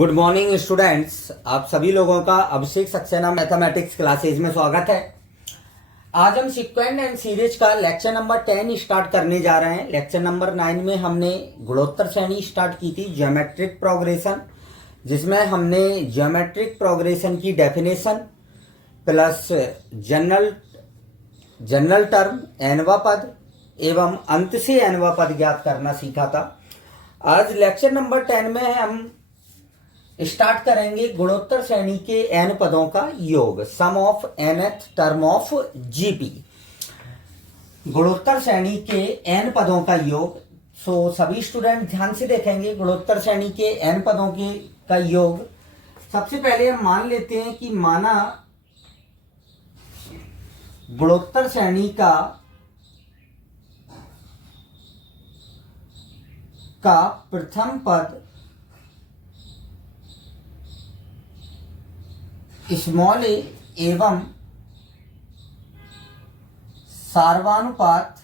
Good morning students, आप सभी लोगों का अभिषेक सक्सेना मैथमेटिक्स क्लासेज में स्वागत है। आज हम सीक्वेंट एंड सीरीज का लेक्चर नंबर 10 स्टार्ट करने जा रहे हैं। लेक्चर नंबर 9 में हमने गुणोत्तर श्रेणी स्टार्ट की थी, ज्योमेट्रिक प्रोग्रेशन, जिसमें हमने ज्योमेट्रिक प्रोग्रेशन की डेफिनेशन प्लस जनरल टर्म एनवा पद एवं अंत से एनवा पद ज्ञात करना सीखा था। आज लेक्चर नंबर 10 में हम स्टार्ट करेंगे गुणोत्तर श्रेणी के एन पदों का योग, sum of nth term of GP. गुणोत्तर श्रेणी के एन पदों का योग। सभी स्टूडेंट ध्यान से देखेंगे गुणोत्तर श्रेणी के एन पदों के का योग। सबसे पहले हम मान लेते हैं कि माना गुणोत्तर श्रेणी का प्रथम पद स्मॉल ए एवं सार्वानुपात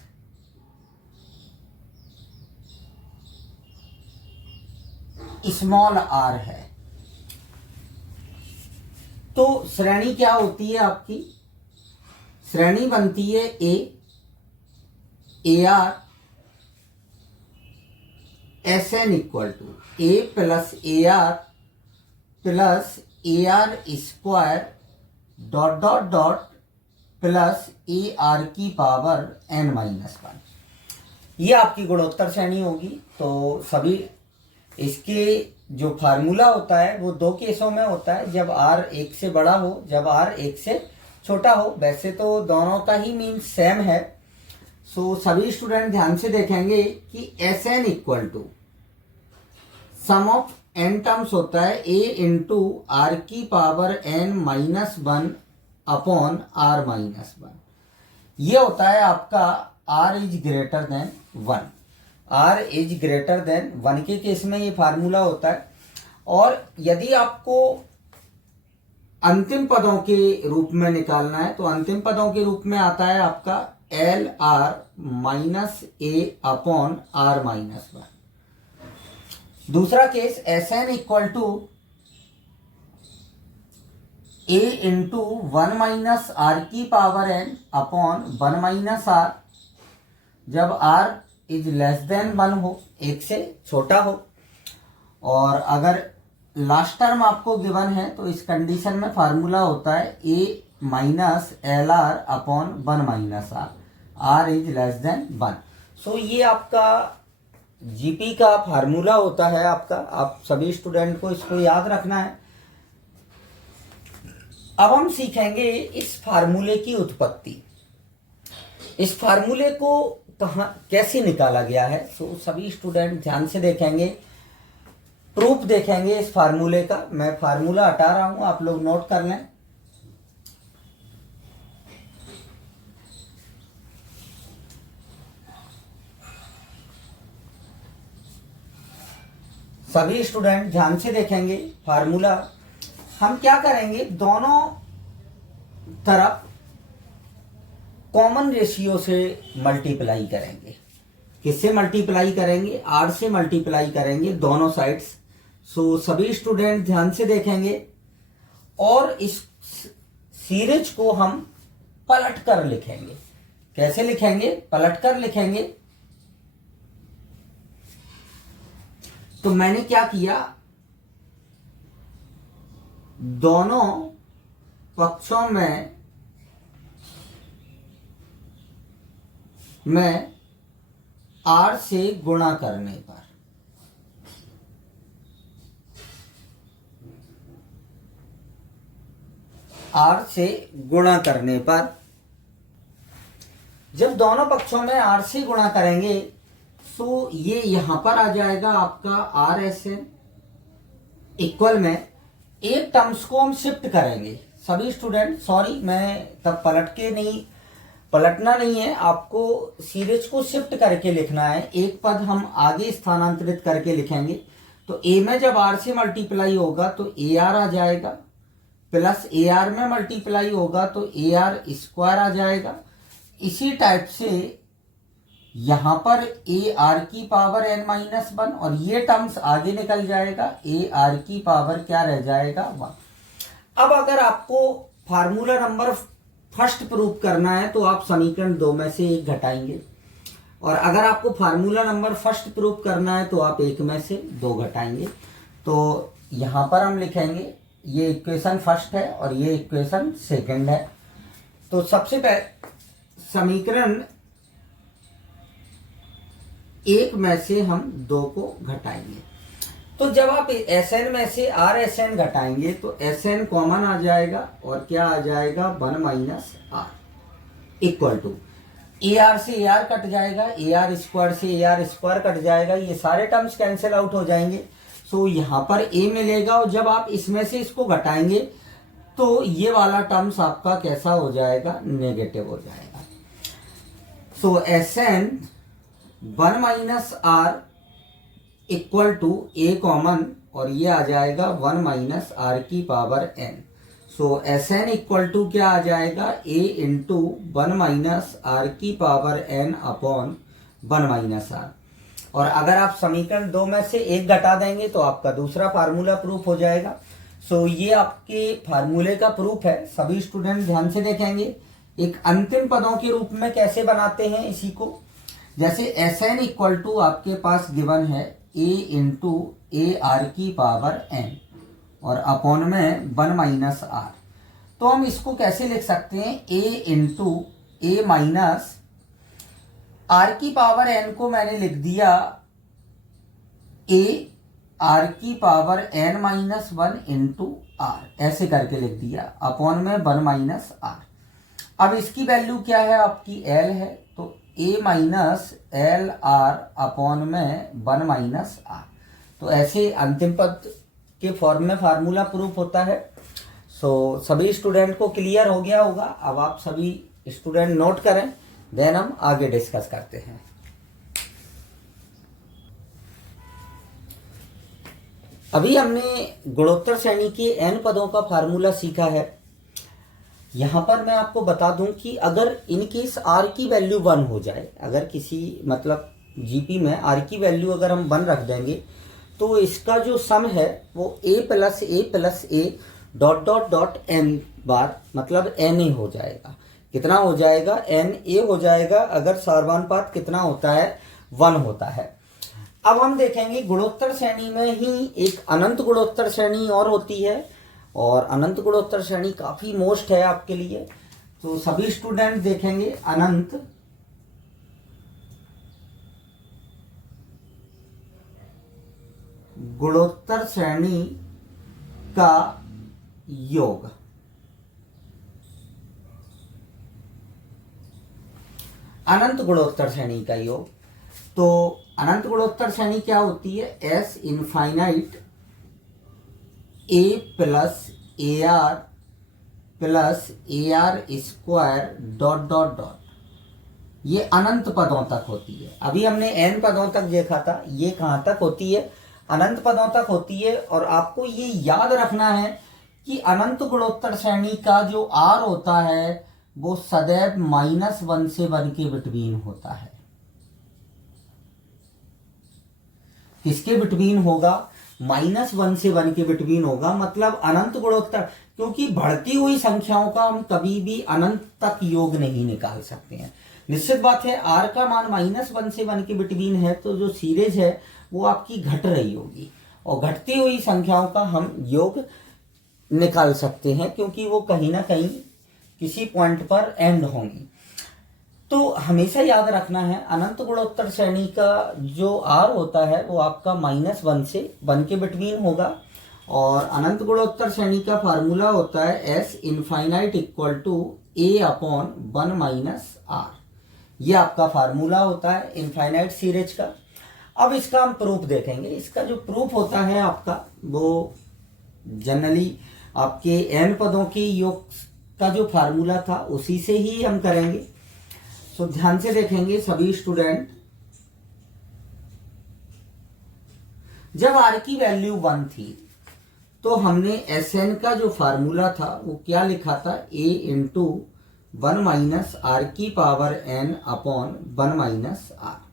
स्मॉल आर है। तो श्रेणी क्या होती है आपकी? श्रेणी बनती है a r S n equal to a plus a r plus a r square dot dot dot plus a r की पावर n माइनस 1। ये आपकी गुणोत्तर श्रेणी होगी। तो सभी इसके जो फार्मूला होता है वो दो केसों में होता है, जब r 1 से बड़ा हो, जब r 1 से छोटा हो। वैसे तो दोनों का ही मीन सेम है। सभी स्टूडेंट ध्यान से देखेंगे कि S n equal to sum of n terms होता है a इंटू आर की power n minus 1 upon r minus 1। ये होता है आपका r is greater than 1। r is greater than 1 के केस में ये फार्मूला होता है। और यदि आपको अंतिम पदों के रूप में निकालना है तो अंतिम पदों के रूप में आता है आपका l r minus a upon r minus 1। दूसरा case S n equal to a into 1 minus r की power n upon 1 minus r, जब r इज लेस देन 1 हो, 1 से छोटा हो। और अगर लास्ट टर्म आपको गिवन है तो इस कंडीशन में फार्मूला होता है a minus l r upon 1 minus r, r is less than 1। ये आपका जीपी का फार्मूला होता है आपका। आप सभी स्टूडेंट को इसको याद रखना है। अब हम सीखेंगे इस फार्मूले की उत्पत्ति। इस फार्मूले को कैसे निकाला गया है। सभी स्टूडेंट ध्यान से देखेंगे, प्रूफ देखेंगे इस फार्मूले का। मैं फार्मूला हटा रहा हूं, आप लोग नोट कर लें। सभी स्टूडेंट ध्यान से देखेंगे फार्मूला। हम क्या करेंगे, दोनों तरफ कॉमन रेशियो से मल्टीप्लाई करेंगे। किससे मल्टीप्लाई करेंगे? r से मल्टीप्लाई करेंगे दोनों साइड्स। सभी स्टूडेंट ध्यान से देखेंगे और इस सीरीज को हम पलट कर लिखेंगे। कैसे लिखेंगे? पलट कर लिखेंगे। तो मैंने क्या किया, दोनों पक्षों में मैं r से गुणा करने पर जब दोनों पक्षों में r से गुणा करेंगे तो ये यहां पर आ जाएगा आपका आर एस एन इक्वल में एक टर्म्स को हम शिफ्ट करेंगे। सभी स्टूडेंट सॉरी, मैं तब पलटना नहीं है, आपको सीरीज को शिफ्ट करके लिखना है। एक पद हम आगे स्थानांतरित करके लिखेंगे। तो ए में जब आर से मल्टीप्लाई होगा तो ए आर आ जाएगा, प्लस ए आर में मल्टीप्लाई होगा तो ए आर स्क्वायर आ जाएगा। इसी टाइप से यहाँ पर ए आर की पावर n माइनस 1 और ये टर्म्स आगे निकल जाएगा, ए आर की पावर क्या रह जाएगा 1। अब अगर आपको फार्मूला नंबर फर्स्ट प्रूव करना है तो आप समीकरण 2 में से एक घटाएंगे, और अगर आपको फार्मूला नंबर फर्स्ट प्रूव करना है तो आप एक में से 2 घटाएंगे। तो यहाँ पर हम लिखेंगे ये इक्वेशन फर्स्ट है और ये इक्वेशन सेकंड है। तो सबसे पहले समीकरण 1 में से हम 2 को घटाएंगे। तो जब आप Sn में से Rsn घटाएंगे तो Sn कॉमन आ जाएगा और क्या आ जाएगा 1 minus r equal to AR से AR कट जाएगा, AR स्क्वायर से AR स्क्वायर कट जाएगा, ये सारे टर्म्स कैंसिल आउट हो जाएंगे। सो यहाँ पर A मिलेगा और जब आप इसमें से इसको घटाएंगे तो ये वाला टर्म्स आपका कैसा हो जाएगा, नेगेटिव हो जाएगा। So Sn 1 minus r equal to A common और ये आ जाएगा 1 माइनस आर की power n। So Sn equal to क्या आ जाएगा, A इंटू 1 माइनस आर की power n upon 1 minus r. और अगर आप समीकरण 2 में से एक घटा देंगे तो आपका दूसरा फार्मूला प्रूफ हो जाएगा। सो ये आपके फार्मूले का प्रूफ है। सभी स्टूडेंट ध्यान से देखेंगे एक अंतिम पदों के रूप में कैसे बनाते हैं इसी को। जैसे Sn इक्वल टू आपके पास गिवन है A इंटू ए आर की पावर n और अपॉन में 1 माइनस आर। तो हम इसको कैसे लिख सकते हैं, A into a minus r की पावर n को मैंने लिख दिया A आर की power n minus 1 into r, ऐसे करके लिख दिया, अपॉन में 1 माइनस आर। अब इसकी वैल्यू क्या है आपकी L है, तो A minus l r upon में 1 माइनस आर। तो ऐसे अंतिम पद के फॉर्म में फार्मूला प्रूफ होता है। सो सभी स्टूडेंट को क्लियर हो गया होगा। अब आप सभी स्टूडेंट नोट करें, देन हम आगे डिस्कस करते हैं। अभी हमने गुणोत्तर श्रेणी के n पदों का फार्मूला सीखा है। यहाँ पर मैं आपको बता दूं कि अगर इन केस r की वैल्यू 1 हो जाए, अगर किसी मतलब जीपी में r की वैल्यू अगर हम 1 रख देंगे तो इसका जो सम है वो a plus a dot dot dot n बार मतलब na हो जाएगा। कितना हो जाएगा, na हो जाएगा अगर सार्वनुपात कितना होता है, 1 होता है। अब हम देखेंगे गुणोत्तर श्रेणी में ही एक अनंत गुणोत्तर श्रेणी और होती है, और अनंत गुणोत्तर श्रेणी काफी मोस्ट है आपके लिए। तो सभी स्टूडेंट देखेंगे अनंत गुणोत्तर श्रेणी का योग। अनंत गुणोत्तर श्रेणी का योग, तो अनंत गुणोत्तर श्रेणी क्या होती है, S infinite A plus a r plus a r square dot dot dot, ये अनंत पदों तक होती है। अभी हमने n पदों तक देखा था, ये कहाँ तक होती है, अनंत पदों तक होती है। और आपको ये याद रखना है कि अनंत गुणोत्तर श्रेणी का जो r होता है वो सदैव -1 से 1 के बिटवीन होता है। किसके बिटवीन होगा, -1 से 1 के बिटवीन होगा। मतलब अनंत गुणोत्तर, क्योंकि बढ़ती हुई संख्याओं का हम कभी भी अनंत तक योग नहीं निकाल सकते हैं। निश्चित बात है r का मान -1 से 1 के बिटवीन है तो जो सीरीज है वो आपकी घट रही होगी, और घटती हुई संख्याओं का हम योग निकाल सकते हैं क्योंकि वो कहीं ना कहीं किसी पॉइंट पर एंड होंगी। तो हमेशा याद रखना है अनंत गुणोत्तर श्रेणी का जो r होता है वो आपका -1 से 1 के बिटवीन होगा, और अनंत गुणोत्तर श्रेणी का फार्मूला होता है S infinite equal to A upon 1 minus r. ये आपका फार्मूला होता है इनफाइनाइट सीरीज का। अब इसका हम प्रूफ देखेंगे। इसका जो प्रूफ होता है आपका वो जनरली आपके n पदों के योग का जो फार्मूला था उसी से ही हम करेंगे। तो ध्यान से देखेंगे सभी स्टूडेंट, जब r की वैल्यू 1 थी तो हमने Sn का जो फार्मूला था वो क्या लिखा था, A इंटू 1 माइनस आर की power n upon 1 minus r.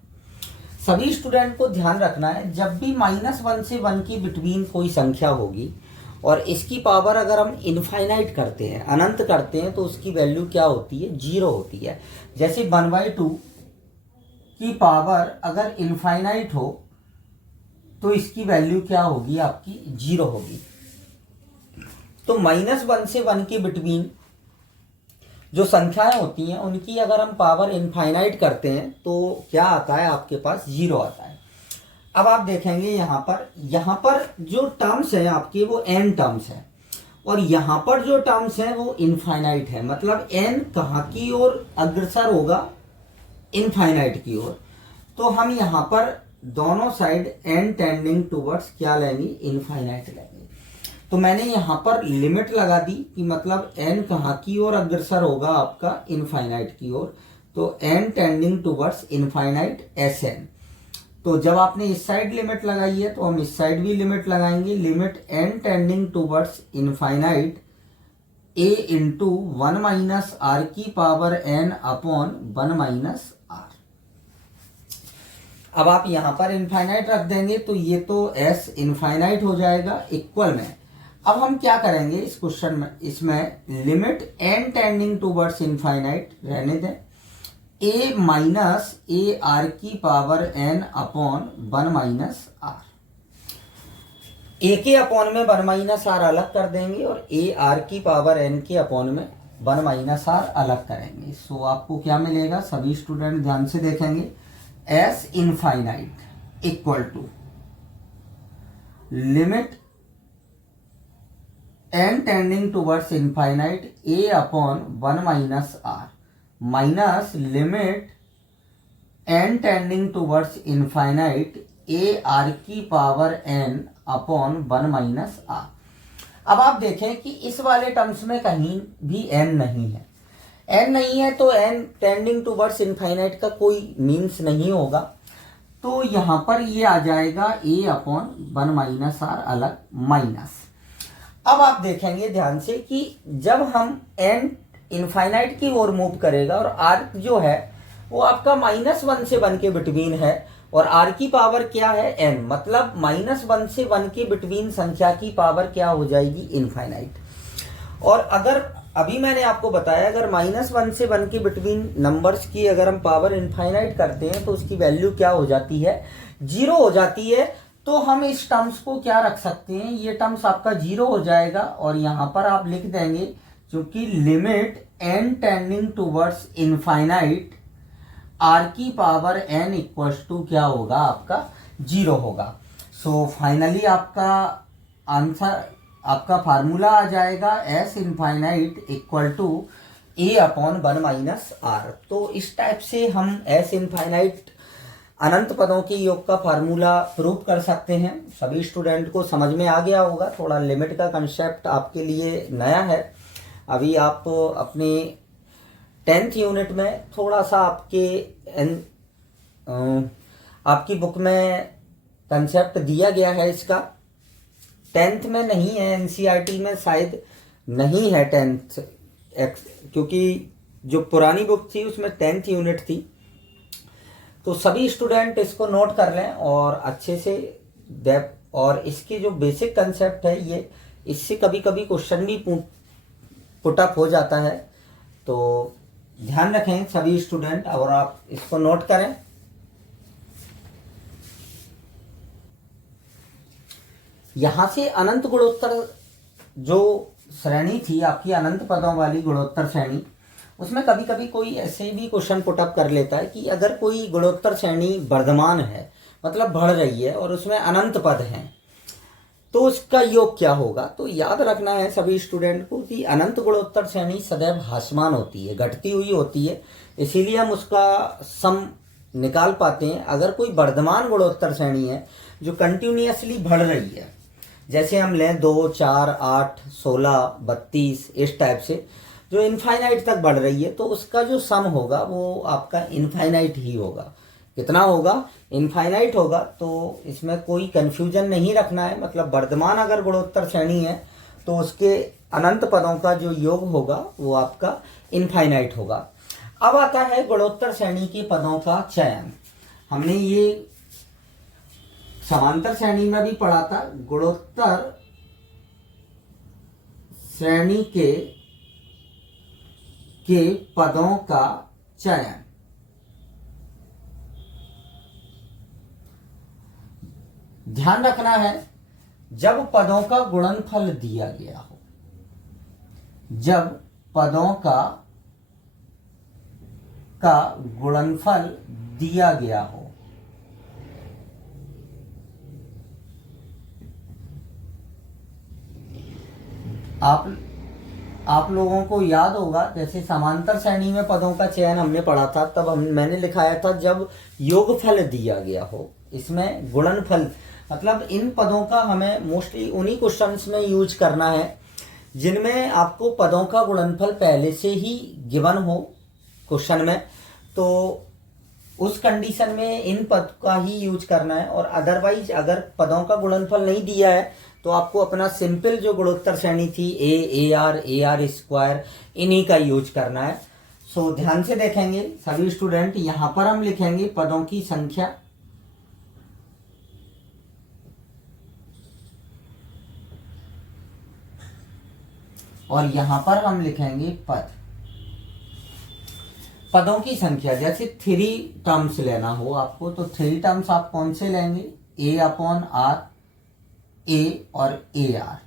सभी स्टूडेंट को ध्यान रखना है, जब भी -1 से 1 के बिटवीन कोई संख्या होगी और इसकी पावर अगर हम इनफाइनाइट करते हैं, अनंत करते हैं, तो उसकी वैल्यू क्या होती है? 0 होती है। जैसे 1/2 की पावर अगर इनफाइनाइट हो तो इसकी वैल्यू क्या होगी? आपकी 0 होगी। तो -1 से 1 के बिटवीन जो संख्याएं होती हैं उनकी अगर हम पावर इनफाइनाइट करते हैं तो क्या आता है? आपके पास 0 आता है। अब आप देखेंगे यहाँ पर जो टर्म्स हैं आपके वो n टर्म्स हैं और यहाँ पर जो टर्म्स हैं वो इनफाइनाइट है। मतलब n कहाँ की ओर अग्रसर होगा? इनफाइनाइट की ओर। तो हम यहाँ पर दोनों साइड n टेंडिंग टूवर्ड्स क्या लेंगे? इनफाइनाइट लेंगे। तो मैंने यहाँ पर लिमिट लगा दी कि मतलब n कहाँ की ओर अग्रसर होगा? आपका इनफाइनाइट की ओर। तो n tending towards infinite Sn। तो जब आपने इस साइड लिमिट लगाई है तो हम इस साइड भी लिमिट लगाएंगे। Limit n tending towards infinite a into 1 minus r की power n upon 1 minus r. अब आप यहां पर इनफाइनाइट रख देंगे तो ये तो s इनफाइनाइट हो जाएगा इक्वल में। अब हम क्या करेंगे इस क्वेश्चन में? इसमें limit n tending towards infinite रहने दें, a माइनस ए आर की power n upon 1 minus r. a के अपॉन में 1 माइनस आर अलग कर देंगे और a आर की पावर n के अपॉन में 1 माइनस आर अलग करेंगे। सो आपको क्या मिलेगा? सभी स्टूडेंट ध्यान से देखेंगे। s infinite equal to limit n tending towards infinite a upon 1 minus r minus limit n tending towards infinite a r की power n upon 1 minus r. अब आप देखें कि इस वाले टर्म्स में कहीं भी n नहीं है। n नहीं है तो n टेंडिंग टूवर्ड्स इनफाइनाइट का कोई मीन्स नहीं होगा। तो यहां पर ये आ जाएगा a अपॉन 1 माइनस आर अलग माइनस। अब आप देखेंगे ध्यान से कि जब हम n इनफाइनाइट की ओर मूव करेगा और r जो है वो आपका -1 से 1 के बिटवीन है और r की पावर क्या है? n। मतलब -1 से 1 के बिटवीन संख्या की पावर क्या हो जाएगी? इनफाइनाइट। और अगर अभी मैंने आपको बताया अगर -1 से 1 के बिटवीन नंबर्स की अगर हम पावर इनफाइनाइट करते हैं तो उसकी वैल्यू क्या हो जाती है? 0 हो जाती है। तो हम इस टर्म्स को क्या रख सकते हैं? ये टर्म्स आपका 0 हो जाएगा और यहां पर आप लिख देंगे क्योंकि limit n tending towards infinite r की पावर n इक्वल्स टू क्या होगा? आपका 0 होगा। सो फाइनली आपका आंसर, आपका फार्मूला आ जाएगा s infinite equal to a upon 1 minus r. तो इस टाइप से हम s इनफाइनाइट अनंत पदों की योग का फार्मूला प्रूव कर सकते हैं। सभी स्टूडेंट को समझ में आ गया होगा। थोड़ा लिमिट का कंसेप्ट आपके लिए नया है। अभी आप अपने 10th यूनिट में थोड़ा सा आपकी बुक में कंसेप्ट दिया गया है इसका। 10th में नहीं है, एनसीईआरटी में शायद नहीं है 10th, क्योंकि जो पुरानी बुक थी उसमें 10th यूनिट थी। तो सभी स्टूडेंट इसको नोट कर लें और अच्छे से और इसके जो बेसिक कंसेप्ट है ये, इससे कभी कभी क्वेश्चन भी पुटअप हो जाता है। तो ध्यान रखें सभी स्टूडेंट और आप इसको नोट करें। यहां से अनंत गुणोत्तर जो श्रेणी थी आपकी, अनंत पदों वाली गुणोत्तर श्रेणी, उसमें कभी कभी कोई ऐसे भी क्वेश्चन पुटअप कर लेता है कि अगर कोई गुणोत्तर श्रेणी वर्धमान है, मतलब बढ़ रही है और उसमें अनंत पद हैं, तो उसका योग क्या होगा? तो याद रखना है सभी स्टूडेंट को कि अनंत गुणोत्तर श्रेणी सदैव ह्रासमान होती है, घटती हुई होती है, इसीलिए हम उसका सम निकाल पाते हैं। अगर कोई वर्धमान गुणोत्तर श्रेणी है जो कंटिन्यूअसली बढ़ रही है, जैसे हम लें 2, 4, 8, 16, 32, इस टाइप से जो इनफाइनाइट तक बढ़ रही है, तो उसका जो सम होगा वो आपका इनफाइनाइट ही होगा। कितना होगा? इनफाइनाइट होगा। तो इसमें कोई कंफ्यूजन नहीं रखना है। मतलब वर्धमान अगर गुणोत्तर श्रेणी है तो उसके अनंत पदों का जो योग होगा वो आपका इनफाइनाइट होगा। अब आता है गुणोत्तर श्रेणी के पदों का चयन। हमने ये समांतर श्रेणी में भी पढ़ा था। गुणोत्तर श्रेणी के पदों का चयन। ध्यान रखना है, जब पदों का गुणनफल दिया गया हो, जब पदों का गुणनफल दिया गया हो, आप लोगों को याद होगा जैसे समांतर श्रेणी में पदों का चयन हमने पढ़ा था, तब मैंने लिखाया था जब योगफल दिया गया हो। इसमें गुणनफल मतलब इन पदों का हमें मोस्टली उन्हीं क्वेश्चंस में यूज करना है जिनमें आपको पदों का गुणनफल पहले से ही गिवन हो क्वेश्चन में, तो उस कंडीशन में इन पद का ही यूज करना है। और अदरवाइज अगर पदों का गुणनफल नहीं दिया है तो आपको अपना सिंपल जो गुणोत्तर श्रेणी थी ए आर स्क्वायर, इन्हीं का यूज करना है। सो ध्यान से देखेंगे सभी स्टूडेंट, यहां पर हम लिखेंगे पदों की संख्या, और यहां पर हम लिखेंगे पदों की संख्या। जैसे 3 टर्म्स लेना हो आपको तो 3 टर्म्स आप कौन से लेंगे, ए अपॉन आर, ए और ए आर।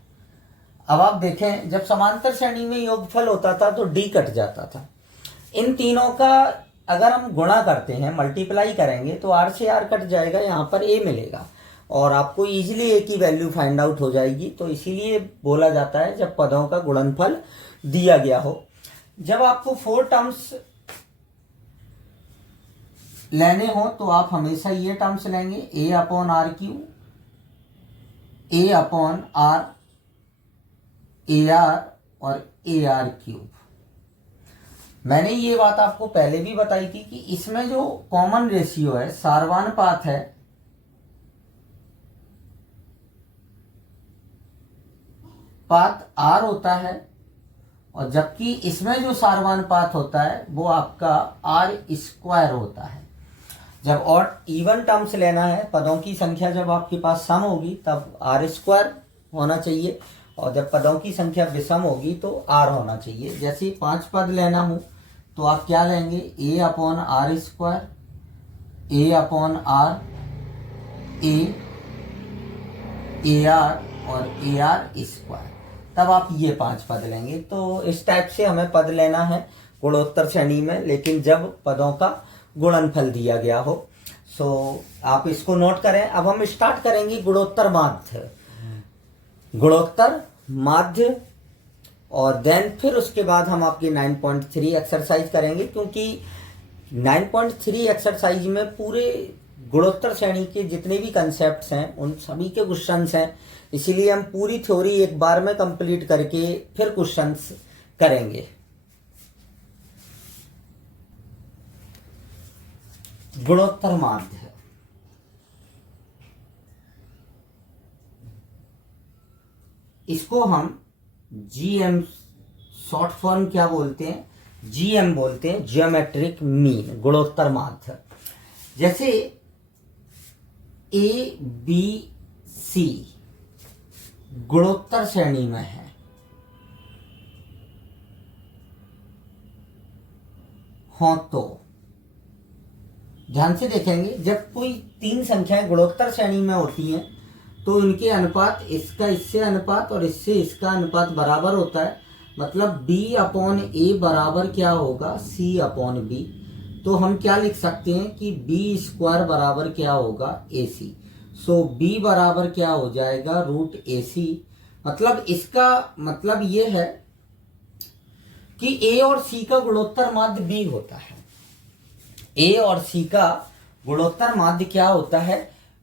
अब आप देखें जब समांतर श्रेणी में योगफल होता था तो डी कट जाता था। इन तीनों का अगर हम गुणा करते हैं, मल्टीप्लाई करेंगे तो आर से आर कट जाएगा, यहां पर ए मिलेगा और आपको इजीली ए की वैल्यू फाइंड आउट हो जाएगी। तो इसीलिए बोला जाता है जब पदों का गुणनफल दिया गया हो। जब आपको 4 टर्म्स लेने हो तो आप हमेशा ये टर्म्स लेंगे, a upon r cube, a upon r, a r और ए आर क्यूब। मैंने ये बात आपको पहले भी बताई थी कि इसमें जो कॉमन रेशियो है, सार्वानुपात है, पात आर होता है, और जबकि इसमें जो सार्वानुपात होता है वो आपका आर स्क्वायर होता है। जब और इवन टर्म्स लेना है, पदों की संख्या जब आपके पास सम होगी तब आर स्क्वायर होना चाहिए, और जब पदों की संख्या विषम होगी तो आर होना चाहिए। जैसे 5 पद लेना हो तो आप क्या लेंगे, a upon r square, a upon r, a r और ए आर स्क्वायर, तब आप ये 5 पद लेंगे। तो इस टाइप से हमें पद लेना है गुणोत्तर श्रेणी में, लेकिन जब पदों का गुणनफल दिया गया हो। सो आप इसको नोट करें। अब हम स्टार्ट करेंगे गुणोत्तर माध्य, गुणोत्तर माध्य, और देन फिर उसके बाद हम आपकी 9.3 एक्सरसाइज करेंगे, क्योंकि 9.3 एक्सरसाइज में पूरे गुणोत्तर श्रेणी के जितने भी कंसेप्ट्स हैं उन सभी के क्वेश्चंस हैं, इसीलिए हम पूरी थ्योरी एक बार में कंप्लीट करके फिर क्वेश्चंस करेंगे। गुणोत्तर माध्य, इसको हम जीएम शॉर्ट फॉर्म क्या बोलते हैं, जीएम बोलते हैं, जियोमेट्रिक मीन, गुणोत्तर माध्य। जैसे ए बी सी गुणोत्तर श्रेणी में है, हो तो ध्यान से देखेंगे जब कोई 3 संख्याएं गुणोत्तर श्रेणी में होती हैं तो इनके अनुपात, इसका इससे अनुपात और इससे इसका अनुपात बराबर होता है। मतलब b अपॉन ए बराबर क्या होगा, c अपॉन बी। तो हम क्या लिख सकते हैं कि b स्क्वायर बराबर क्या होगा, ac। सो b बराबर क्या हो जाएगा, रूट ac। मतलब इसका मतलब ये है कि a और c का गुणोत्तर माध्य b होता है। ए और सी का गुणोत्तर माध्य क्या होता है,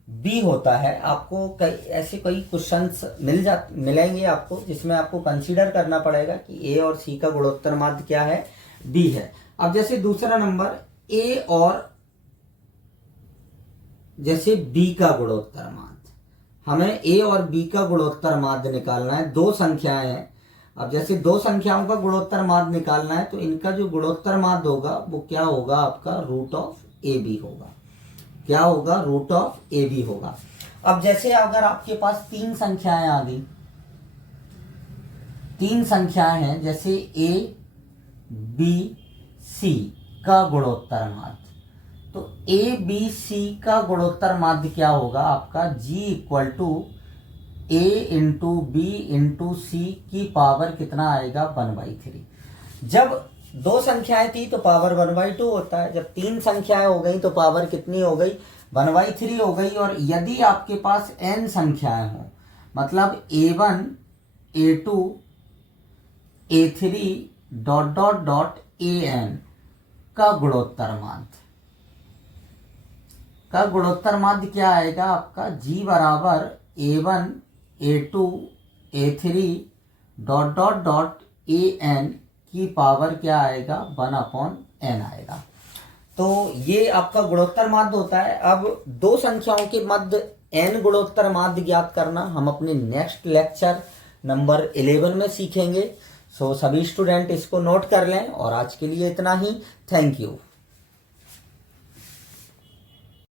बी होता है। आपको ऐसे कई क्वेश्चंस मिलेंगे आपको जिसमें आपको कंसीडर करना पड़ेगा कि ए और सी का गुणोत्तर माध्य क्या है, बी है। अब जैसे दूसरा नंबर ए और जैसे बी का गुणोत्तर माध्य, हमें ए और बी का गुणोत्तर माध्य निकालना है। 2 संख्याएं हैं, अब जैसे दो संख्याओं का गुणोत्तर माध्य निकालना है तो इनका जो गुणोत्तर माध्य होगा वो क्या होगा, आपका रूट ऑफ ए बी होगा। क्या होगा, रूट ऑफ ए बी होगा। अब जैसे अगर आपके पास तीन संख्याएं आ गई, तीन संख्याएं हैं जैसे ए बी सी का गुणोत्तर माध्य, तो ए बी सी का गुणोत्तर माध्य क्या होगा आपका, G equal to a into b into c की पावर कितना आएगा, 1/3। जब दो संख्याएं थी तो पावर 1/2 होता है, जब तीन संख्याएं हो गई तो पावर कितनी हो गई, 1/3 हो गई। और यदि आपके पास n संख्याएं हो, मतलब a1 a2 a3 dot dot dot an का गुणोत्तर माध्य क्या आएगा आपका, g बराबर a1 a2 a3 dot dot dot an की पावर क्या आएगा, 1/n आएगा। तो ये आपका गुणोत्तर माध्य होता है। अब दो संख्याओं के मध्य n गुणोत्तर माध्य ज्ञात करना हम अपने नेक्स्ट लेक्चर नंबर 11 में सीखेंगे। सो सभी स्टूडेंट इसको नोट कर लें और आज के लिए इतना ही। Thank you.